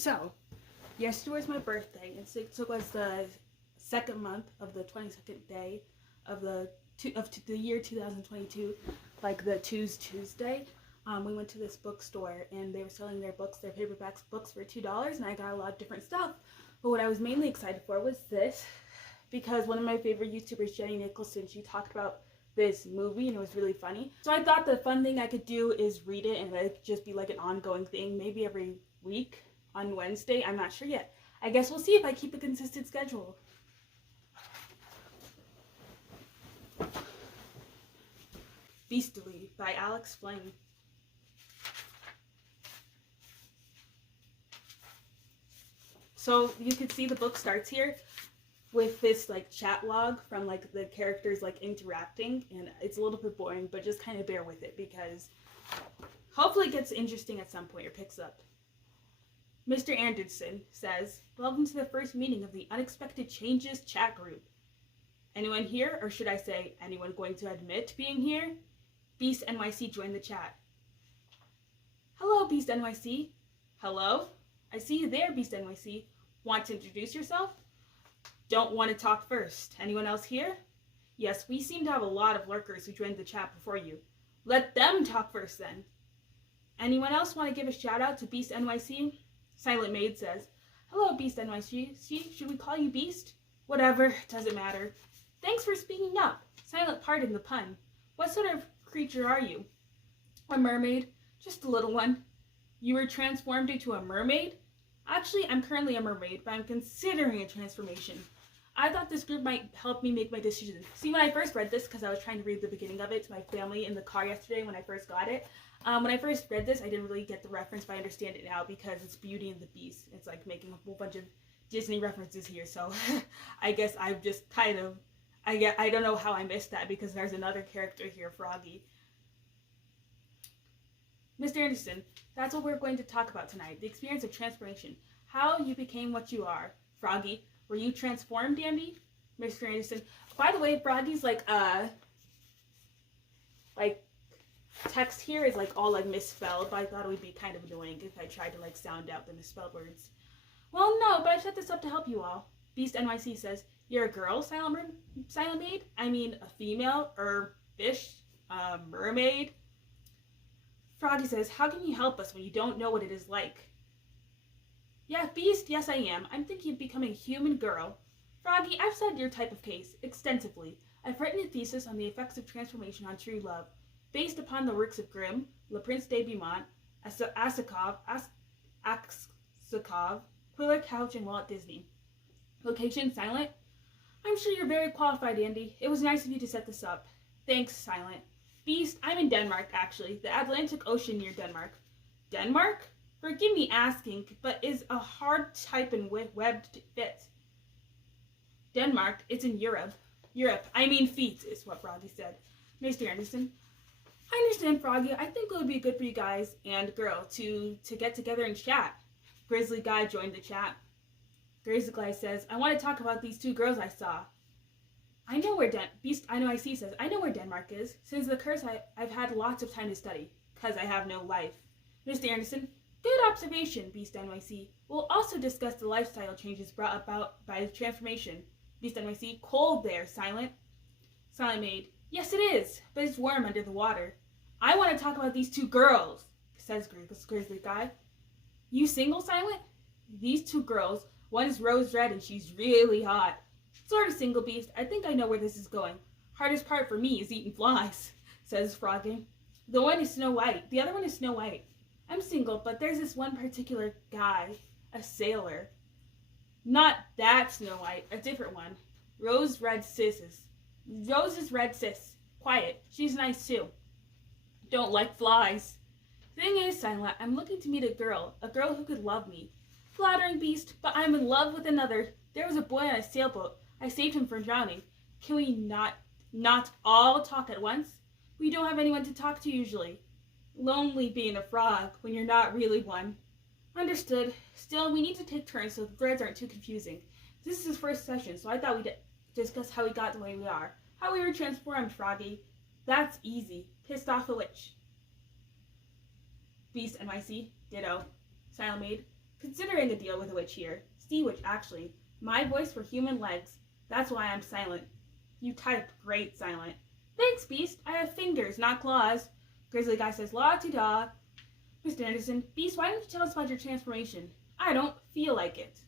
So, yesterday was my birthday, and so it was the second month of the 22nd day of the year 2022, like the Tuesday. We went to this bookstore, and they were selling their paperbacks books for $2, and I got a lot of different stuff. But what I was mainly excited for was this, because one of my favorite YouTubers, Jenny Nicholson, she talked about this movie, and it was really funny. So I thought the fun thing I could do is read it, and it could just be like an ongoing thing, maybe every week on Wednesday. I'm not sure yet. I guess we'll see if I keep a consistent schedule. Beastly by Alex Flinn. So you can see the book starts here with this like chat log from like the characters like interacting, and it's a little bit boring, but just kind of bear with it because hopefully it gets interesting at some point or picks up. Mr. Anderson says, "Welcome to the first meeting of the Unexpected Changes chat group. Anyone here, or should I say, anyone going to admit being here? Beast NYC joined the chat." "Hello, Beast NYC." "Hello? I see you there, Beast NYC. Want to introduce yourself?" "Don't want to talk first. Anyone else here?" "Yes, we seem to have a lot of lurkers who joined the chat before you." "Let them talk first then." "Anyone else want to give a shout out to Beast NYC?" Silent Maid says, "Hello, Beast NYC. Should we call you Beast?" "Whatever, doesn't matter." "Thanks for speaking up." Silent pardon the pun. "What sort of creature are you?" "A mermaid. Just a little one." "You were transformed into a mermaid?" "Actually, I'm currently a mermaid, but I'm considering a transformation. I thought this group might help me make my decision." See, when I first read this, because I was trying to read the beginning of it to my family in the car yesterday when I first got it, when I first read this, I didn't really get the reference, but I understand it now because it's Beauty and the Beast. It's like making a whole bunch of Disney references here, so I guess I've just kind of, I don't know how I missed that because there's another character here, Froggy. Mr. Anderson, that's what we're going to talk about tonight, the experience of transformation, how you became what you are. Froggy, were you transformed, Andy? Mr. Anderson, by the way, Froggy's like text here is like all like misspelled, but I thought it would be kind of annoying if I tried to like sound out the misspelled words. "Well, no, but I set this up to help you all." Beast NYC says, "You're a girl, Silent Maid? I mean, a female, fish, mermaid?" Froggy says, "How can you help us when you don't know what it is like?" "Yeah, Beast, yes I am. I'm thinking of becoming a human girl." Froggy, I've studied your type of case extensively. I've written a thesis on the effects of transformation on true love, based upon the works of Grimm, Le Prince de Beaumont, Aksakov, Quiller Couch, and Walt Disney. Location, Silent. I'm sure you're very qualified, Andy. It was nice of you to set this up. Thanks, Silent. Beast, I'm in Denmark, actually. The Atlantic Ocean near Denmark. Denmark? Forgive me asking, but is a hard type and web to fit. Denmark, it's in Europe. Europe, I mean feet, is what Froggy said. Mr. Anderson, I understand, Froggy. I think it would be good for you guys and girl to get together and chat. Grizzly Guy joined the chat. Grizzly Guy says, I want to talk about these two girls I saw. I know where Beast NYC says, I know where Denmark is. Since the curse, I've had lots of time to study, because I have no life. Mr. Anderson, good observation, Beast NYC. We'll also discuss the lifestyle changes brought about by the transformation. Beast NYC, cold there, Silent. Silent Maid, yes it is, but it's warm under the water. I want to talk about these two girls, says Grizzly Guy. You single, Silent? These two girls, one is rose red and she's really hot. Sort of single, Beast. I think I know where this is going. Hardest part for me is eating flies, says Froggy. The one is Snow White. The other one is Snow White. I'm single, but there's this one particular guy, a sailor. Not that Snow White, a different one. Rose red sis. Quiet. She's nice too. Don't like flies. Thing is, Silent, I'm looking to meet a girl who could love me. Flattering, Beast, but I'm in love with another. There was a boy on a sailboat. I saved him from drowning. Can we not all talk at once? We don't have anyone to talk to usually. Lonely being a frog when you're not really one. Understood. Still, we need to take turns so the threads aren't too confusing. This is his first session, so I thought we'd discuss how we got the way we are. How we were transformed, Froggy. That's easy. Pissed off a witch. Beast NYC. Ditto. Silent Maid. Considering a deal with a witch here. Sea witch, actually. My voice for human legs. That's why I'm silent. You typed great, Silent. Thanks, Beast. I have fingers, not claws. Grizzly Guy says, la-ti-da. Mr. Anderson, Beast, why don't you tell us about your transformation? I don't feel like it.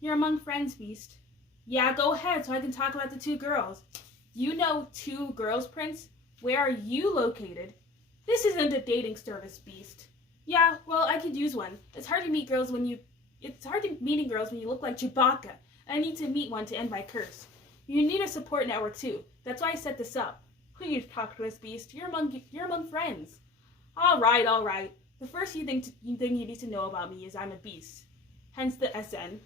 You're among friends, Beast. Yeah, go ahead so I can talk about the 2 girls. You know 2 girls, Prince? Where are you located? This isn't a dating service, Beast. Yeah, well, I could use one. It's hard meeting girls when you look like Chewbacca. I need to meet one to end my curse. You need a support network too. That's why I set this up. Please talk to us, Beast. You're among friends. All right. The first thing you need to know about me is I'm a beast. Hence the SN.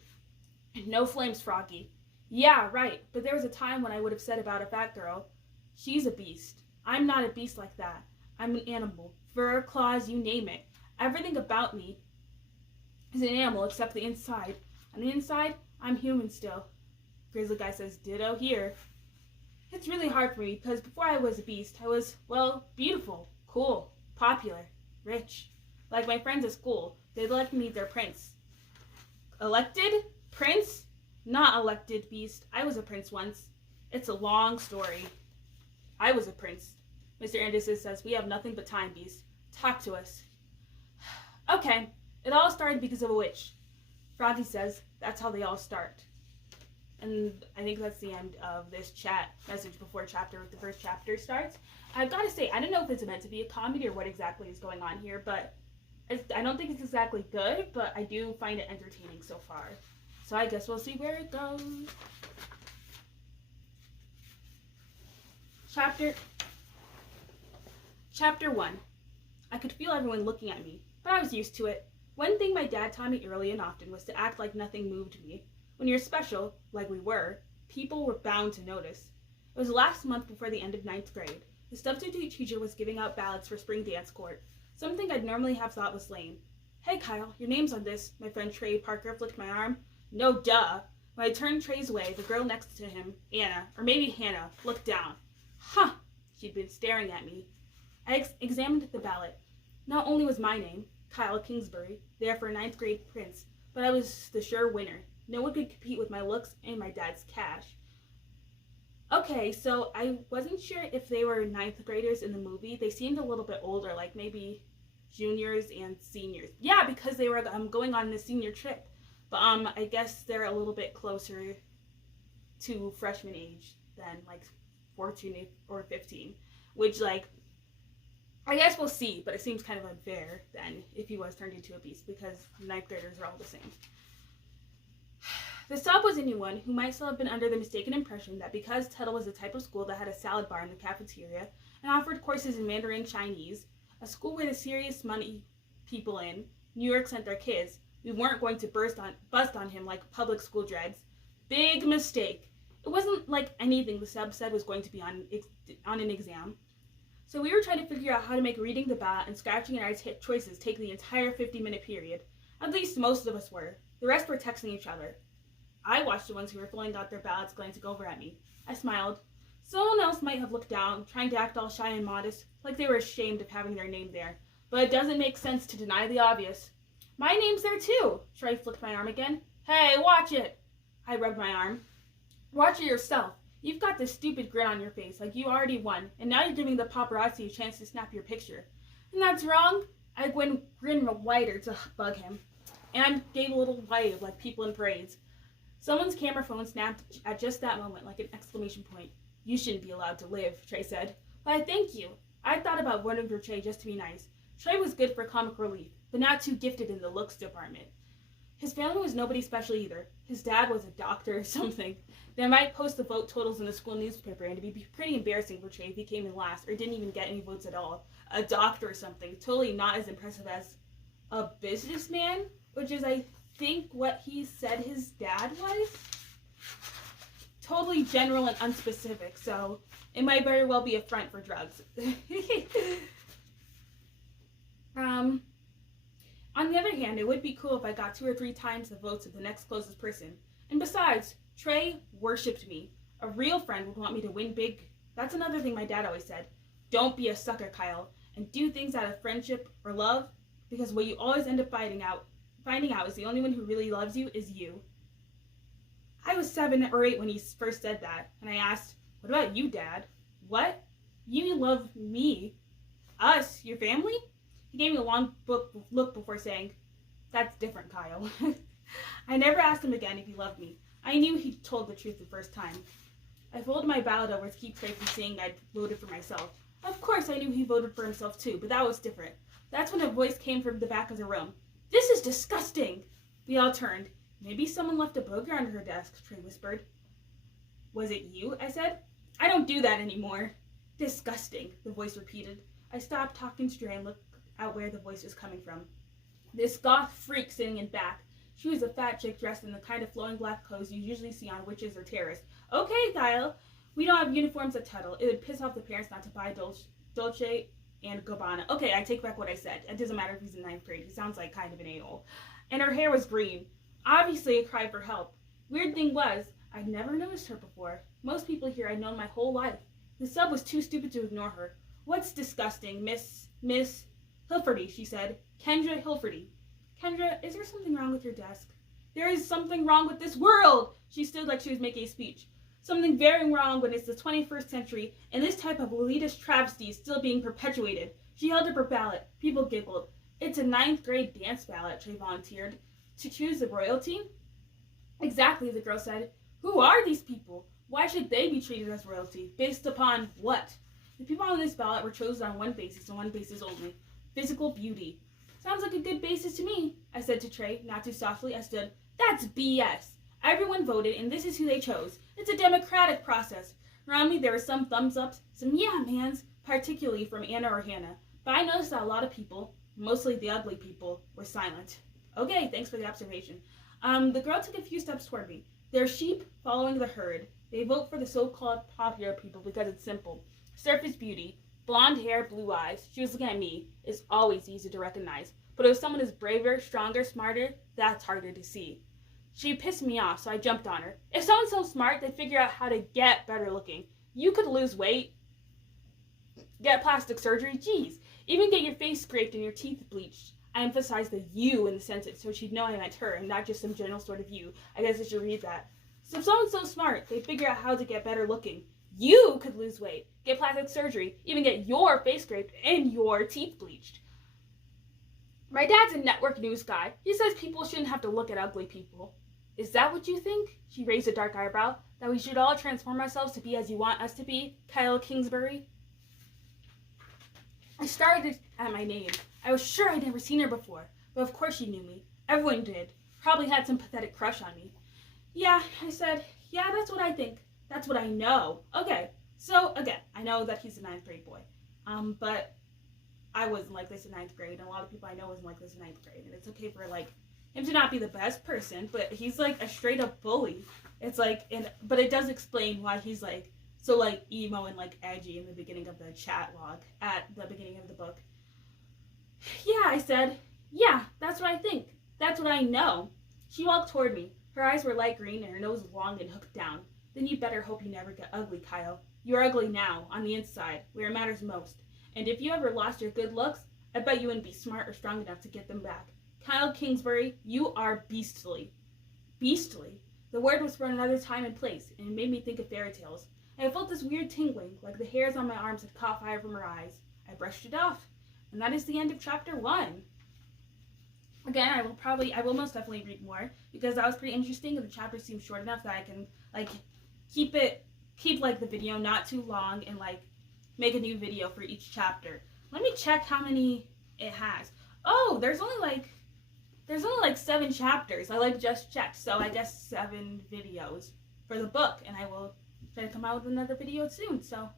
No flames, Froggy. Yeah, right. But there was a time when I would have said about a fat girl, she's a beast. I'm not a beast like that. I'm an animal. Fur, claws, you name it. Everything about me is an animal except the inside. On the inside, I'm human still. Grizzly Guy says, ditto here. It's really hard for me because before I was a beast, I was, well, beautiful, cool, popular, rich. Like my friends at school, they'd elect me their prince. Elected? Prince? Not elected, Beast. I was a prince once. It's a long story. I was a prince. Mr. Anderson says, we have nothing but time, Beast. Talk to us. Okay, it all started because of a witch. Froggy says, that's how they all start. And I think that's the end of this chat message before the first chapter starts. I've got to say, I don't know if it's meant to be a comedy or what exactly is going on here, but I don't think it's exactly good, but I do find it entertaining so far. So I guess we'll see where it goes. Chapter 1. I could feel everyone looking at me, but I was used to it. One thing my dad taught me early and often was to act like nothing moved me. When you're special, like we were, people were bound to notice. It was last month before the end of 9th grade. The substitute teacher was giving out ballots for spring dance court, something I'd normally have thought was lame. Hey Kyle, your name's on this, my friend Trey Parker flicked my arm. No duh. When I turned Trey's way, the girl next to him, Anna, or maybe Hannah, looked down. Huh, she'd been staring at me. I examined the ballot. Not only was my name, Kyle Kingsbury, there for a 9th grade prince, but I was the sure winner. No one could compete with my looks and my dad's cash. Okay, so I wasn't sure if they were 9th graders in the movie. They seemed a little bit older, like maybe juniors and seniors. Yeah, because they were going on the senior trip. But I guess they're a little bit closer to freshman age than like 14 or 15, which like I guess we'll see, but it seems kind of unfair then if he was turned into a beast because 9th graders are all the same. The sub was a new one who might still have been under the mistaken impression that because Tuttle was the type of school that had a salad bar in the cafeteria and offered courses in Mandarin Chinese, a school where the serious money people in New York sent their kids, we weren't going to bust on him like public school dregs. Big mistake. It wasn't like anything the sub said was going to be on an exam. So we were trying to figure out how to make reading the ballot and scratching in our choices take the entire 50-minute period. At least most of us were. The rest were texting each other. I watched the ones who were filling out their ballots glancing over at me. I smiled. Someone else might have looked down, trying to act all shy and modest, like they were ashamed of having their name there. But it doesn't make sense to deny the obvious. My name's there too. Trey flicked my arm again. Hey, watch it. I rubbed my arm. Watch it yourself. You've got this stupid grin on your face, like you already won, and now you're giving the paparazzi a chance to snap your picture. And that's wrong? I grinned wider to bug him, and gave a little wave like people in parades. Someone's camera phone snapped at just that moment like an exclamation point. You shouldn't be allowed to live, Trey said. But I thank you. I thought about voting for Trey just to be nice. Trey was good for comic relief, but not too gifted in the looks department. His family was nobody special either. His dad was a doctor or something. They might post the vote totals in the school newspaper, and it'd be pretty embarrassing for Trey if he came in last or didn't even get any votes at all. A doctor or something. Totally not as impressive as a businessman, which is, I think, what he said his dad was. Totally general and unspecific, so it might very well be a front for drugs. On the other hand, it would be cool if I got 2 or 3 times the votes of the next closest person. And besides, Trey worshipped me. A real friend would want me to win big. That's another thing my dad always said. Don't be a sucker, Kyle, and do things out of friendship or love, because what you always end up finding finding out is the only one who really loves you is you. I was 7 or 8 when he first said that, and I asked, what about you, Dad? What? You love me? Us? Your family? He gave me a long look before saying, that's different, Kyle. I never asked him again if he loved me. I knew he told the truth the first time. I folded my ballot over to keep Trey from seeing I'd voted for myself. Of course I knew he voted for himself too, but that was different. That's when a voice came from the back of the room. This is disgusting! We all turned. Maybe someone left a booger under her desk, Trey whispered. Was it you? I said. I don't do that anymore. Disgusting, the voice repeated. I stopped talking to Trey and looked out where the voice was coming from. This goth freak sitting in back. She was a fat chick dressed in the kind of flowing black clothes you usually see on witches or terrorists. Okay, Kyle. We don't have uniforms at Tuttle. It would piss off the parents not to buy Dolce and Gabbana. Okay, I take back what I said. It doesn't matter if he's in 9th grade. He sounds like kind of an a-hole. And her hair was green. Obviously a cry for help. Weird thing was, I'd never noticed her before. Most people here I'd known my whole life. The sub was too stupid to ignore her. What's disgusting, Miss Hilferty, she said. Kendra Hilferty. Kendra, is there something wrong with your desk? There is something wrong with this world! She stood like she was making a speech. Something very wrong when it's the 21st century and this type of elitist travesty is still being perpetuated. She held up her ballot. People giggled. It's a 9th grade dance ballot, Trey volunteered. To choose the royalty? Exactly, the girl said. Who are these people? Why should they be treated as royalty? Based upon what? The people on this ballot were chosen on one basis and one basis only. Physical beauty. Sounds like a good basis to me, I said to Trey, not too softly. I stood. That's BS. Everyone voted, and this is who they chose. It's a democratic process. Around me, there were some thumbs ups, some yeah mans, particularly from Anna or Hannah. But I noticed that a lot of people, mostly the ugly people, were silent. Okay, thanks for the observation. The girl took a few steps toward me. They're sheep following the herd. They vote for the so-called popular people because it's simple. Surface beauty, blonde hair, blue eyes. She was looking at me. It's always easy to recognize. But if someone is braver, stronger, smarter, that's harder to see. She pissed me off, so I jumped on her. If someone's so smart, they figure out how to get better looking. You could lose weight, get plastic surgery, geez, even get your face scraped and your teeth bleached. I emphasized the you in the sentence so she'd know I meant her and not just some general sort of you. I guess I should read that. So if someone's so smart, they figure out how to get better looking. You could lose weight, get plastic surgery, even get your face scraped and your teeth bleached. My dad's a network news guy. He says people shouldn't have to look at ugly people. Is that what you think? She raised a dark eyebrow. That we should all transform ourselves to be as you want us to be, Kyle Kingsbury? I started at my name. I was sure I'd never seen her before, but of course she knew me. Everyone did. Probably had some pathetic crush on me. Yeah, I said, yeah, that's what I think. That's what I know. Okay, so again, I know that he's a 9th grade boy. But I wasn't like this in 9th grade, and a lot of people I know wasn't like this in 9th grade, and it's okay for, like, him to not be the best person, but he's, like, a straight-up bully. It's, like, but it does explain why he's, like, so, like, emo and, like, edgy in the beginning of the chat log, at the beginning of the book. Yeah, I said, yeah, that's what I think. That's what I know. She walked toward me. Her eyes were light green, and her nose was long and hooked down. Then you better hope you never get ugly, Kyle. You're ugly now, on the inside, where it matters most. And if you ever lost your good looks, I bet you wouldn't be smart or strong enough to get them back. Kyle Kingsbury, you are beastly. Beastly. The word was from another time and place, and it made me think of fairy tales. I felt this weird tingling, like the hairs on my arms had caught fire from her eyes. I brushed it off. And that is the end of chapter 1. Again, I will most definitely read more, because that was pretty interesting, and the chapter seems short enough that I can, like, keep like the video not too long, and, like, make a new video for each chapter. Let me check how many it has. Oh, there's only like 7 chapters. I, like, just checked, so I guess 7 videos for the book, and I will try to come out with another video soon, so